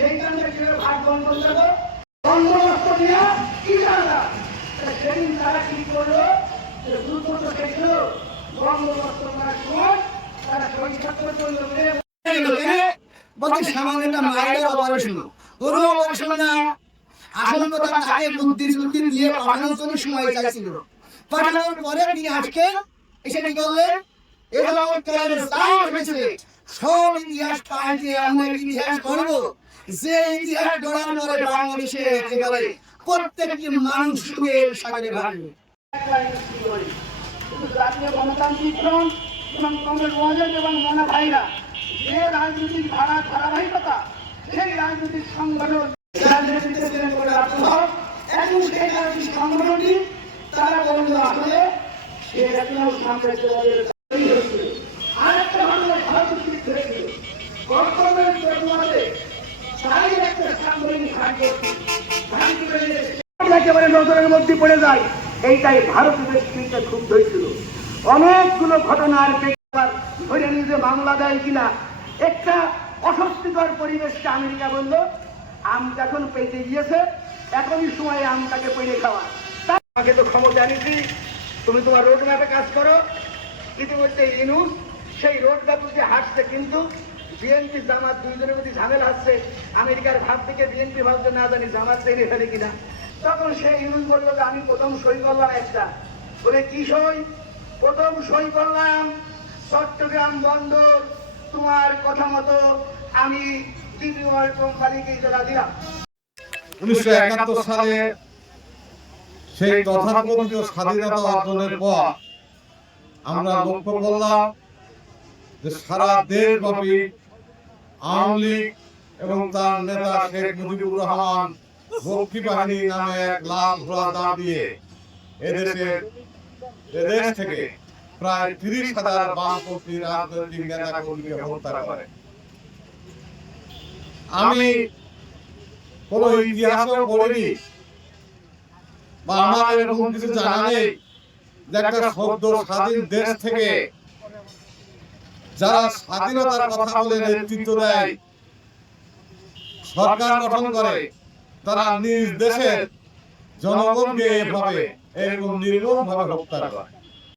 সেইখানে কিভাবে ভাগ বন্টন দেবো, বন্দোবস্ত নিয়ে কি জানা। সেদিন তারা কি করলো, দ্রুত দেখল বন্দোবস্ত করার সময় তারা সংখ্যা করলো বলতে সামান্য একটা মাইলের অপারেশন কোনো অপারেশন না। আসল কথা তাকে বুদ্ধি দিয়ে পাঠানোর জন্য সময় চাইছিল। পাঠানোর পরে তিনি আজকে এসে কি করলেন, এগুলো হয়েছে সব ইতিহাস পাল্টে আমরা ইতিহাস করবো, যে ইতিহাস গড়ার পরে বাংলাদেশে একেবারে প্রত্যেকটি মানুষ সুখের সাগরে ভাসবে। জাতীয় গণতান্ত্রিক ফ্রন্ট এবং কংগ্রেস ওয়াজেদ এবং মনা ভাইরা যে রাজনৈতিক ধারাবাহিকতা, সেই রাজনৈতিক সংগঠন এখন সেই রাজনৈতিক সংগঠনটি তারা বলল আসলে সে সাম্রাজ্যবাদের আর একটা ঘটনা ভারত হয়েছিল গণতন্ত্রের জন্মে তাই একটা সাংবিধানিক একেবারে নজরের মধ্যে পড়ে যায়। এইটাই ভারতের স্ত্রীতে খুব হয়েছিল। অনেকগুলো ঘটনার ধরে নিজে মামলা দেয় কিনা একটা অস্বস্তিকর পরিবেশকে আমেরিকা বলল আম যখন পেতে গিয়েছে এখনই সময় আমটাকে পেরে খাওয়া। তাকে তো ক্ষমতা আনিছি, তুমি তোমার রোড ম্যাপে কাজ করো। ইতিমধ্যে ইনুস সেই রোড ম্যাপ যে হাঁটছে, কিন্তু বিএনপি জামাত দুইজনের মধ্যে ঝামেলা আসছে। আমেরিকার ভাব থেকে বিএনপি ভাবছে না জানি জামাত চেনে ফেলে কিনা। তখন সেই ইনুস বললো যে আমি প্রথম সই করলাম একটা, বলে কি সই? প্রথম সই করলাম চট্টগ্রাম বন্দর তোমার কথা মতো আমি দ্বিতীয় কোম্পানিকে ইজারা দিলাম। 1971 সালে সেই তথাকথিত স্বাধীনতা অর্জনের পর আমরা লক্ষ্য করলাম যে সারা দেশব্যাপী আওয়ামী লীগ এবং তার নেতা শেখ মুজিবুর রহমান রক্ষী বাহিনী নামে এক লাল ঘোড়া দাঁড় দিয়ে এদেশ থেকে প্রায় 30,000 বামপন্থী রাজনৈতিক নেতা কর্মীকে হত্যা করে। আমি কোন ইতিহাসও পড়িনি বা আমার এরকম কিছু জানা নেই যে একটা সদ্য স্বাধীন দেশ থেকে যারা স্বাধীনতার কথা বলে নেতৃত্ব দেয়, সরকার গঠন করে, তারা নিজ দেশের জনগণকে এভাবে এরকম নির্মমভাবে হত্যা করে।